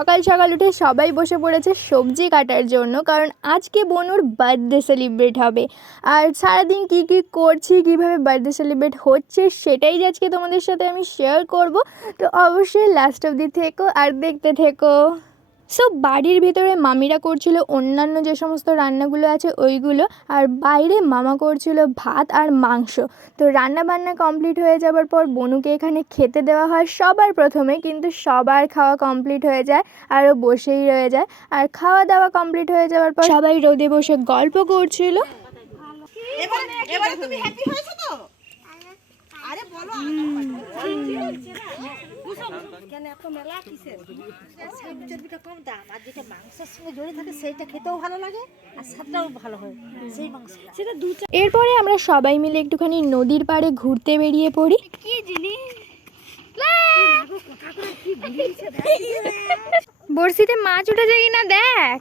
সকাল সকাল উঠে সবাই বসে পড়েছে সবজি কাটার জন্য, কারণ আজকে বনুর বার্থডে সেলিব্রেট হবে। আর সারাদিন কী কী করছি, কীভাবে বার্থডে সেলিব্রেট হচ্ছে, সেটাই আজকে তোমাদের সাথে আমি শেয়ার করব। তো অবশ্যই লাস্ট অবধি থেকো আর দেখতে থেকো। সো বাড়ির ভেতরে মামিরা করছিল অন্যান্য যে সমস্ত রান্নাগুলো আছে ওইগুলো, আর বাইরে মামা করছিল ভাত আর মাংস। তো রান্না বান্না কমপ্লিট হয়ে যাবার পর বনুকে এখানে খেতে দেওয়া হয় সবার প্রথমে, কিন্তু সবার খাওয়া কমপ্লিট হয়ে যায় আরও বসেই রয়ে যায়। আর খাওয়া দাওয়া কমপ্লিট হয়ে যাওয়ার পর সবাই রোদে বসে গল্প করছিল। এবারে তুমি হ্যাপি হয়েছো তো? আরে বলো কেন এত মেলা কিসের? চর্বিটা কম দাম, আর যেটা মাংসের সঙ্গে জড়িয়ে থাকে সেইটা খেতেও ভালো লাগে আর স্বাদটাও ভালো হয় সেই মাংস। সেটা এরপরে আমরা সবাই মিলে একটুখানি নদীর পাড়ে ঘুরতে বেরিয়ে পড়ি। কি জিনিস বড়শিতে মাছ উঠেছে কিনা দেখ,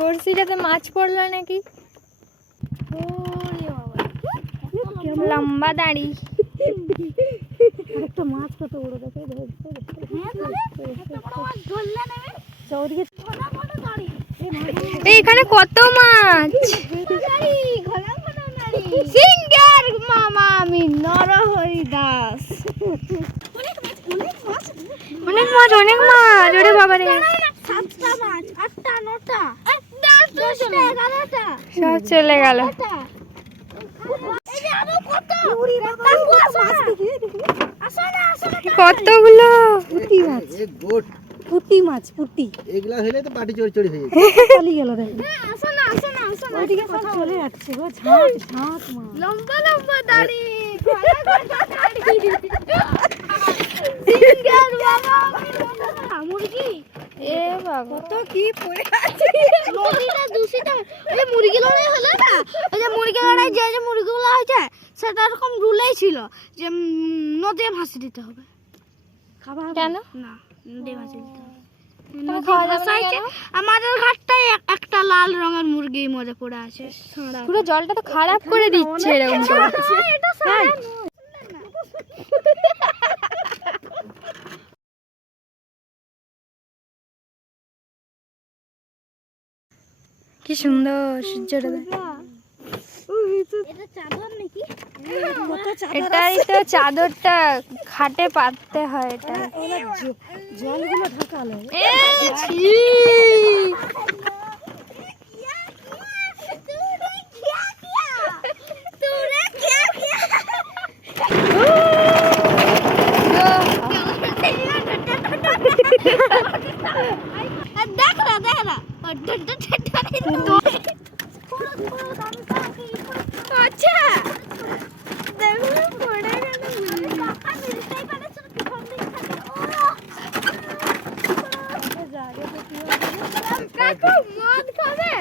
বড়শিটাতে মাছ পড়লো নাকি। লম্বা দাড়ি একটা মাছ কত বড় দেখে এখানে কত মাছ। সিঙ্গার মামা আমি নরহরি দাস। অনেক মাছ অনেক মাছ, ওরে বাবা রে। 7টা মাছ, 8টা 9টা 10টা 11টা সব চলে গেল। কতগুলো পুঁটি মাছ, পুঁটি মাছ, পুঁটি এগুলা হলে তো পাটি চড়ি চড়ি হয়ে চলে গেল রে। ওইদিকে সব চলে যাচ্ছে গো, ঝাঁক ঝাঁক মাছ, লম্বা লম্বা দাড়ি, সিঙ্গার বাবা মুরগি। এ বাবা কত কি পড়ে আছে নদীটা দূষিত। ওই মুরগি লড়াই হলো না, ওই যে মুরগি লড়াই যে যে মুরগিগুলো হয়েছে সেটা এরকম রুলেই ছিল যে নদী ভাসি দিতে হবে। খাবার কেন না, নদী ভাসি দিতে হবে। আমাদের ঘাটটায় একটা লাল রঙের মুরগি মজা পড়ে আছে। পুরো জলটা তো খারাপ করে দিচ্ছে এরকম কি সুন্দর সূর্যটা। এটাই তো চাদরটা খাটে পাততে হয়, এটা জলগুলো ঢাকালো। আচ্ছা মদ খাবে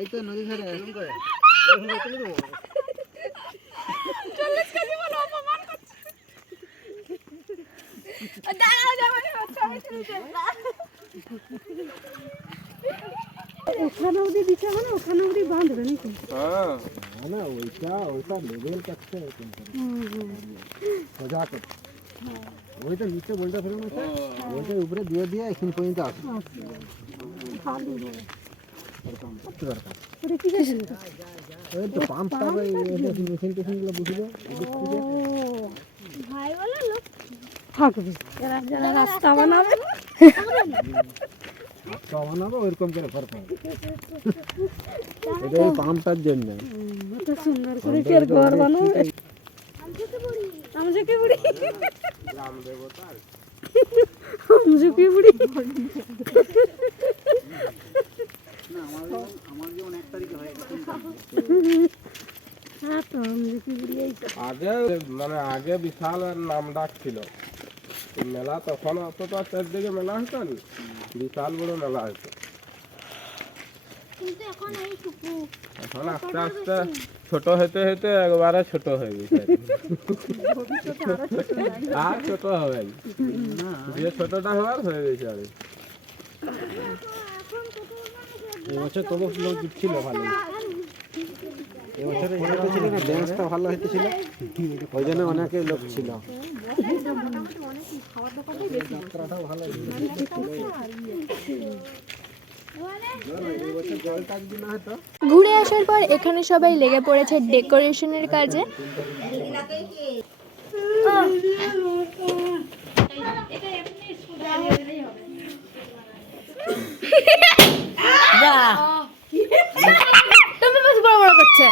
এই তো নদী ধারে এরকম করে তুলে দেবো। 40 কেজি বলে অপমান করছে। দাঁড়াও যাবে হচ্ছে আমি তুলতে না। ওখানে অবধি দিতে হবে না, ওখানে অবধি বাঁধবে নাকি? হ্যাঁ না ওইটা লেভেল কাটতে সোজা করতে, ওইটা নিচে বলটা ফেলে না স্যার, ওইটা উপরে দিয়ে দিয়ে এখানে পর্যন্ত আসে। দরকার ওটা কি জানি ওই তো পাম্পটা মেশিন টেশিনগুলো বুঝলো ভাই বলে লোক থাকবে, যারা যারা রাস্তা বানাবে বানাবো ওইরকম করে করতে হবে। এটা ওই পাম্পটার জন্য কত সুন্দর করে ফের ঘর বানাবে। আমঝুকি বুড়ি আমঝুকি বুড়ি আমার যেমন 1 তারিখে হয় আগে বিশাল নাম ডাক ছিল মেলা, তখন অত তো চারদিকে মেলা হতো না, বিশাল বড় মেলা হতো। এখন আস্তে আস্তে ছোট হতে হতে একবারে ছোট হয়ে গেছে, আর ছোট হবে যে ছোটটা হওয়ার হয়ে গেছে। আর এবছর তবু লোক ছিল ভালো। এবছরে ইয়েটা ছিল না, ড্যান্সটা ভালো হইতেছিল, ওই জন্য অনেকে লোক ছিল। যাত্রাটাও ভালো জলটা যদি না হতো। ঘুরে আসার পর এখানে সবাই লেগে পড়েছে ডেকোরেশনের কাজে। তুমি বেশ বড় বড় করছে।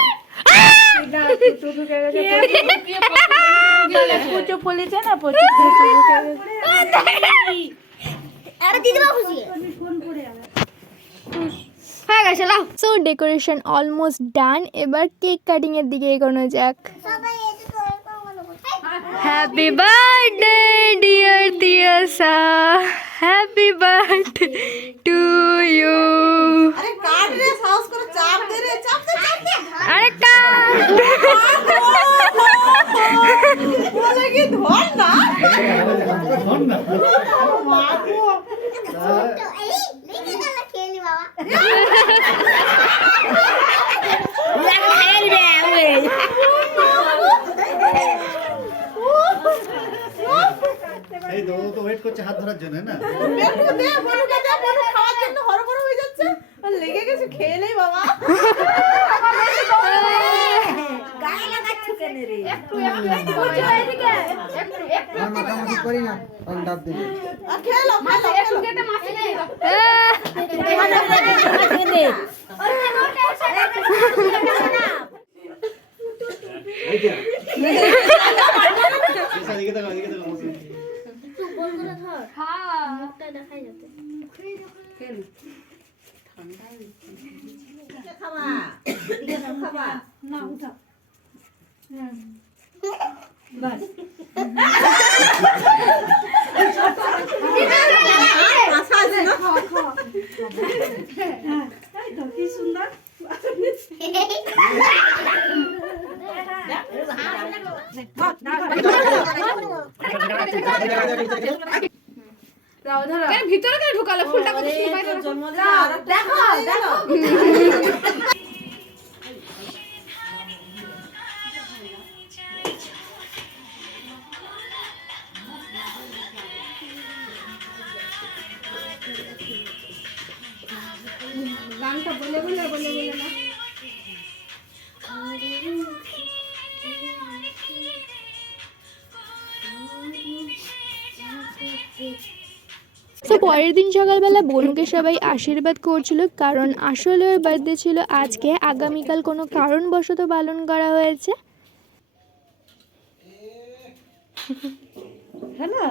সো ডেকোরেশন অলমোস্ট ডান, এবার কেক কাটিং এর দিকে এগোনো যাক। Happy birthday dear Tiasa, happy birthday to you. আরে কাট রে, সাহস করে চাপ দে রে, চাপ দে। আরে কাট। বলে কি ধর না। এই তো ও তো ওয়েট করছে হাত ধরার জন্য না। বেটু দে, বড়ুকে দে, বড়ু খাওয়ার জন্য হড়বড় হয়ে যাচ্ছে। আর লেগে গেছে, খেয়ে নেই বাবা। গায়ে লাগাচ্ছ কেন রে? আর মাখামাখি করি না, ডাব দিবি। আর খেয়ে লো, এই যে এদিকে দেখো, এদিকে দেখো। খাবা, খাবা। না উঠা। বাস। আশা আছে না? তাই তো, কি সুন্দর। ভিতরে কেন ঢুকালো? ফুলটা কত দেখো দেখো। গানটা বলে না। তো পরের দিন সকালবেলা বনুকে সবাই আশীর্বাদ করছিল, কারণ আসলে ওর বার্থডে ছিল আজকে, আগামীকাল কোনো কারণবশত পালন করা হয়েছে। হ্যালো।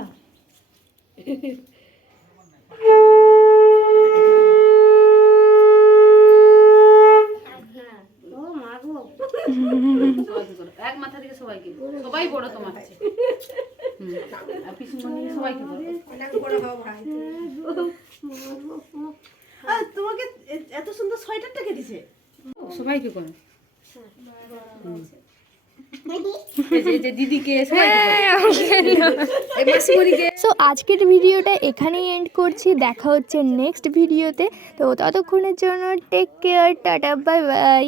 এক মাথা থেকে সবাইকে, সবাই বড় তোমার কাছে। আর পিছনে সবাইকে বড়। তোমাকে এত সুন্দর সোয়েটারটা কে দিছে? সবাইকে করো। এই যে দিদিকে সবাইকে। সো আজকের ভিডিওটা এখানেই এন্ড করছি, দেখা হচ্ছে নেক্সট ভিডিওতে। তো ততক্ষণের জন্য take care, tata, bye by.